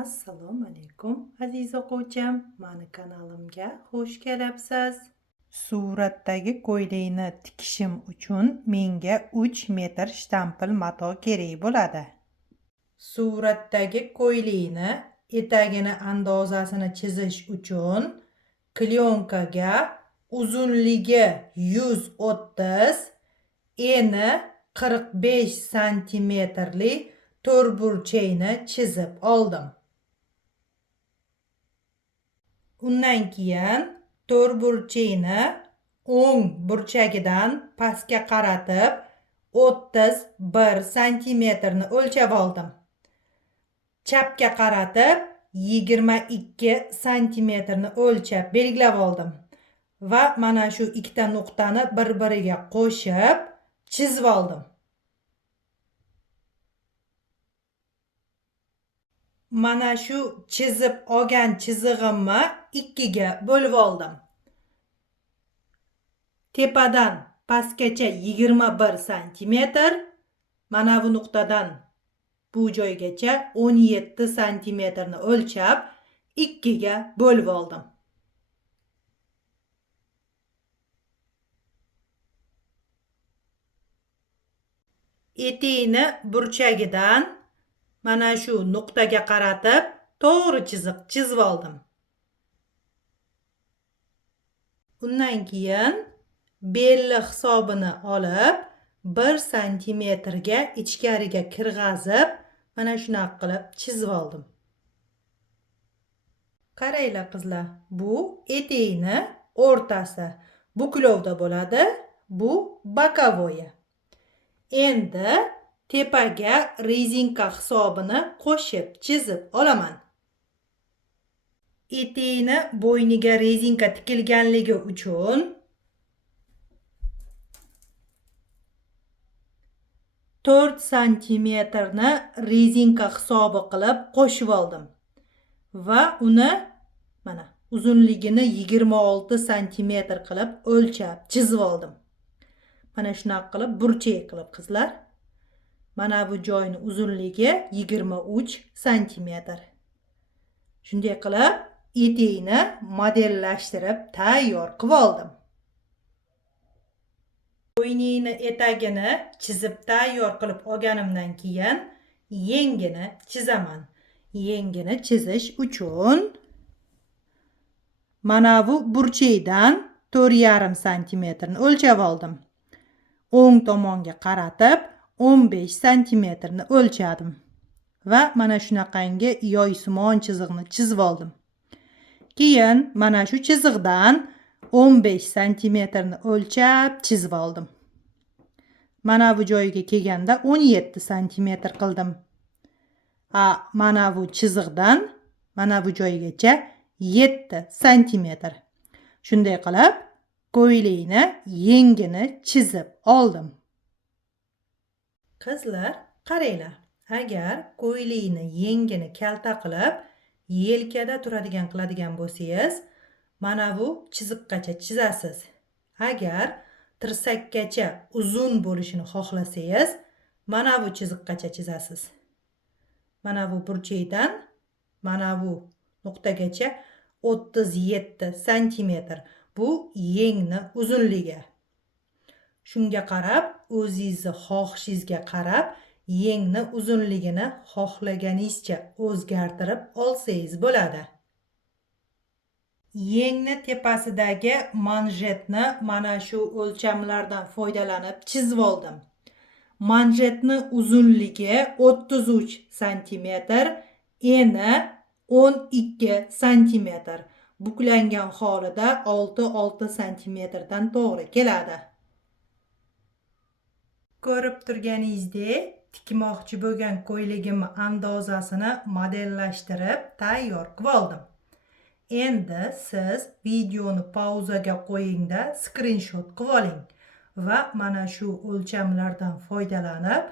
Assalomu alaykum aziz o'quvchim, mani kanalimga xush kelibsiz. Suratdagi ko'ylakni tikishim uchun menga 3 metr shtampil mato kerak bo'ladi. Suratdagi ko'ylakni etagini andozasini chizish uchun klyonkaga uzunligi 130, eni 45 santimetrli to'rtburchakni chizib oldim. Undan keyin to'rtburchakni o'ng burchagidan pastga qaratib 31 santimetrni o'lchab oldim. Chapga qaratib 22 santimetrni o'lchab belgilab oldim. Va mana shu ikkita nuqtani bir-biriga qo'shib chizib oldim. Mana shu chizib olgan chizig'imni ikkiga bo'lib oldim. Tepadan pastgacha 21 santimetr, mana bu nuqtadan bu joygacha 17 santimetrni o'lchab ikkiga bo'lib oldim. Etikni burchagidan mana shu nuqtaga qaratib to'g'ri chiziq chizib oldim. Undan keyin belli hisobini olib 1 santimetrga ichkariga kirg'azib mana shunaqa qilib chizib oldim. Qaranglar qizlar, bu etikni o'rtasi buklovda bo'ladi, bu bokovoyi. Endi tepaga rezinka hisobini qo'shib chizib olaman. Etikni bo'yniga rezinka tikilganligi uchun 4 santimetrni rezinka hisobi qilib qo'shib oldim. Va uni mana uzunligini 26 santimetr qilib o'lchab chizib oldim. Mana shunaqa qilib burchak qilib qizlar. Mana bu joyni uzunligi 23 santimetr. Shunday qilib etikni modellashtirib tayyor qilib oldim. Bo'ynini etagini chizib tayyor qilib olganimdan keyin yengini chizaman. Yengini chizish uchun mana bu burchakdan 4,5 santimetrni o'lchab oldim. O'ng tomonga qaratib 15 santimetrni o'lchadim. Va mana shunaqangi yoysimon chiziqni chizib oldim. Keyin mana shu chiziqdan 15 santimetrni o'lchab chizib oldim. Mana bu joyiga kelganda 17 santimetr qildim. Mana bu chiziqdan mana bu joygacha 7 santimetr. Shunday qilib ko'ylakni yengini chizib oldim. Qizlar, qaranglar. Agar ko'ylakni yengini kalta qilib yelkada turadigan qiladigan bo'lsangiz, mana bu chiziqgacha chizasiz. Agar tirsakkacha uzun bo'lishini xohlasangiz, mana bu chiziqgacha chizasiz. Mana bu burchakdan mana bu nuqtagacha 37 santimetr. Bu yengni uzunligi. Shunga qarab, o'zingizni xohishingizga qarab, yengni uzunligini xohlaganingizcha o'zgartirib olsangiz bo'ladi. Yengni tepasidagi manjetni mana shu o'lchamlardan foydalanib chizib oldim. Manjetni uzunligi 33 santimetr, eni 12 santimetr. Buklangan holida 6 santimetrdan to'g'ri keladi. Ko'rib turganingizdek, tikmoqchi bo'lgan ko'ylagimni andozasini modellashtirib tayyor qilib oldim. Endi siz videoni pauzaga qo'yingda skrinshot qilib oling va mana shu o'lchamlardan foydalanib,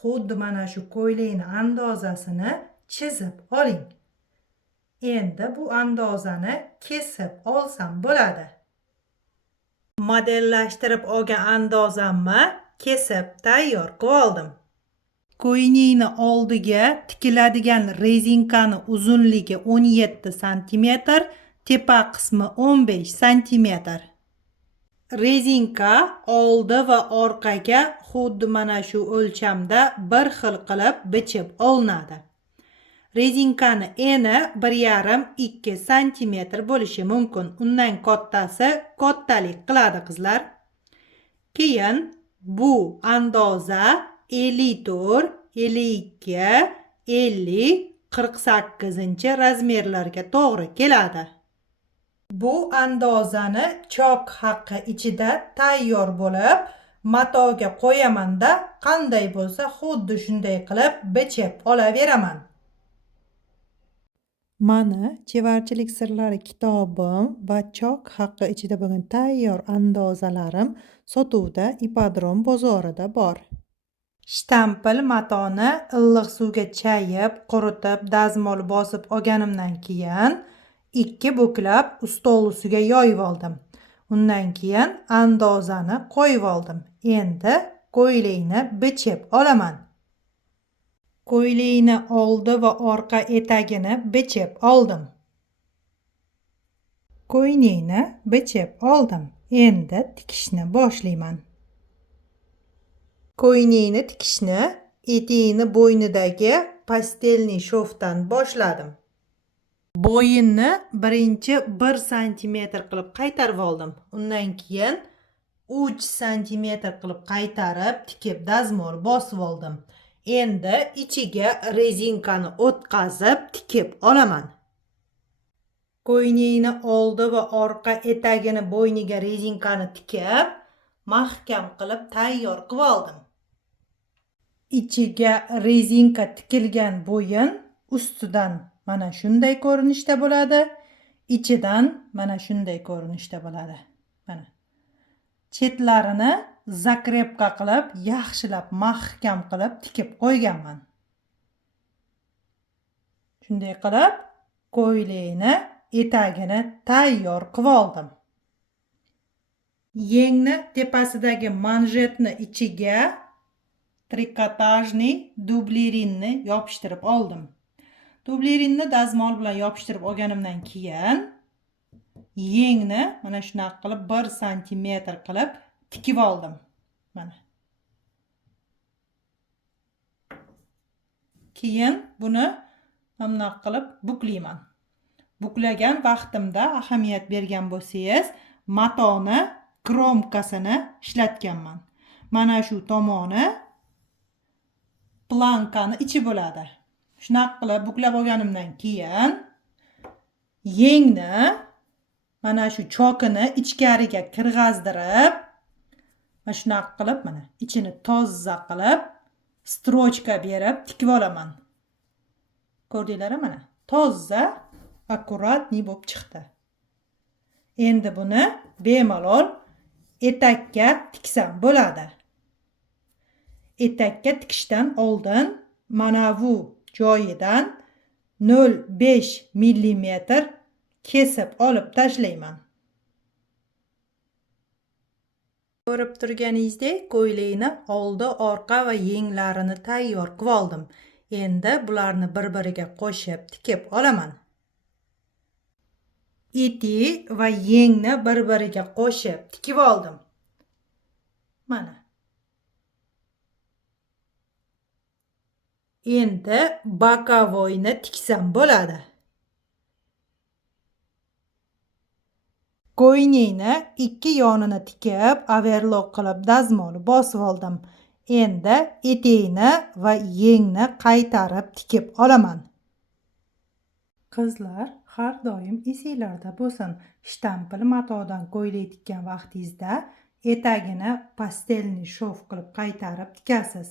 xuddi mana shu ko'ylakni andozasini chizib oling. Endi bu andozani kesib olsam bo'ladi. Modellashtirib olgan andozamni kesib tayyor qilib oldim. Ko'ynakni oldiga tikiladigan rezinkani uzunligi 17 cm, tepa qismi 15 cm. Rezinka oldi va orqaga xuddi mana shu o'lchamda bir xil qilib bichib olinadi. Rezinkani eni 1,5-2 cm bo'lishi mumkin. Undan kattasi kattalik qiladi qizlar. Keyin bu andoza 54, 52, 50, 48 razmerlarga to'g'ri keladi. Bu andozani chok haqi ichida tayyor bo'lib, matoga qo'yamanda qanday bo'lsa xuddi shunday qilib bichib olaveraman. Mana chevarchilik sirlari kitobim va chok haqi ichida bo'lgan tayyor andozalarim sotuvda Ipodrom bozorida bor. Shtampil matoni illiq suvga chayib, quritib, dazmol bosib olganimdan keyin 2 buklab ustol ustiga yoyib oldim. Undan keyin andozani qo'yib oldim. Endi ko'ylakni bichib olaman. Ko'ylakni oldi va orqa etagini bichib oldim. Ko'ylakni bichib oldim. Endi tikishni boshlayman. Ko'ylakni tikishni etigini bo'ynidagi pastelniy shofdan boshladim. Bo'yinni birinchi 1 cm qilib qaytarib oldim. Undan keyin 3 cm qilib qaytarib, tikib dazmol bosib oldim. Endi ichiga rezinkani o'tkazib tikib olaman. Ko'ylakni oldi va orqa etagini bo'yniga rezinkani tikib, mahkam qilib tayyor qilib oldim. Ichiga rezinka tikilgan bo'yin ustidan mana shunday ko'rinishda bo'ladi. Ichidan mana shunday ko'rinishda bo'ladi. Mana. Chetlarini zakrepka qilib, yaxshilab mahkam qilib tikib qo'yganman. Shunday qilib, ko'ylakni etagini tayyor qilib oldim. Yengni tepasidagi manjetni ichiga trikotajniy dublerinni yopishtirib oldim. Dublerinni dazmol bilan yopishtirib olganimdan keyin yengni mana shunaqa qilib 1 cm qilib tikib oldim. Mana. Keyin buni mana qilib buklayman. Buklagan vaqtimda ahamiyat bergan bo'lsangiz, matoni kromkasini ishlatganman. Mana shu tomoni plankani ichi bo'ladi. Shunaqa qilib buklab olganimdan keyin yengni mana shu chokini ichkariga kirg'azdirib, mana shunaqa qilib mana ichini toza qilib strochka berib tikib olaman. Ko'rdinglarmi mana? Toza, akkuratniy bo'lib chiqdi. Endi buni bemalol etakka tiksam bo'ladi. Etakka tikishdan oldin mana bu joyidan 0,5 mm kesib olib tashlayman. Ko'rib turganingizdek, ko'ylakni oldi, orqa va yenglarini tayyor qilib oldim. Endi bularni bir-biriga qo'shib tikib olaman. Etik va yengni bir-biriga qo'shib tikib oldim. Mana. Endi bokovoyni tiksam bo'ladi. Ko'ylakni 2 yonini tikib, overlock qilib dazmol bosib oldim. Endi etekni va yengni qaytarib tikib olaman. Qizlar, har doim esinglarda bo'lsin, shtampil matodan ko'ylak tikkan vaqtingizda etagini pastelniy shof qilib qaytarib tikasiz.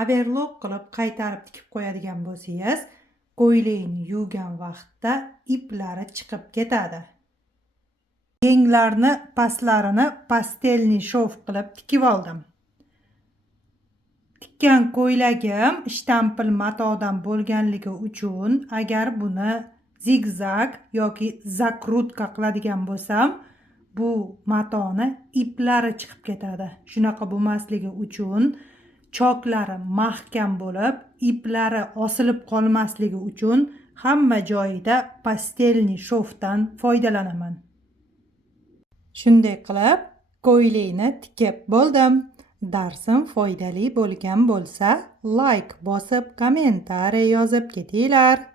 Overlock qilib qaytarib tikib qo'yadigan bo'lsangiz, ko'ylakni yuvgan vaqtda iplari chiqib ketadi. Yenglarni pastlarini pastelniy shof qilib tikib oldim. Tikkan ko'ylagim shtampil matodan bo'lganligi uchun agar buni zigzag yoki zakrutka qiladigan bo'lsam, bu matoni iplari chiqib ketadi. Shunaqa bo'lmasligi uchun choklari mahkam bo'lib, iplari osilib qolmasligi uchun hamma joyida pastelniy shofdan foydalanaman. Shunday qilib, ko'ylakni tikib bo'ldim. Darsim foydali bo'lgan bo'lsa, like bosib, kommentariy yozib ketinglar.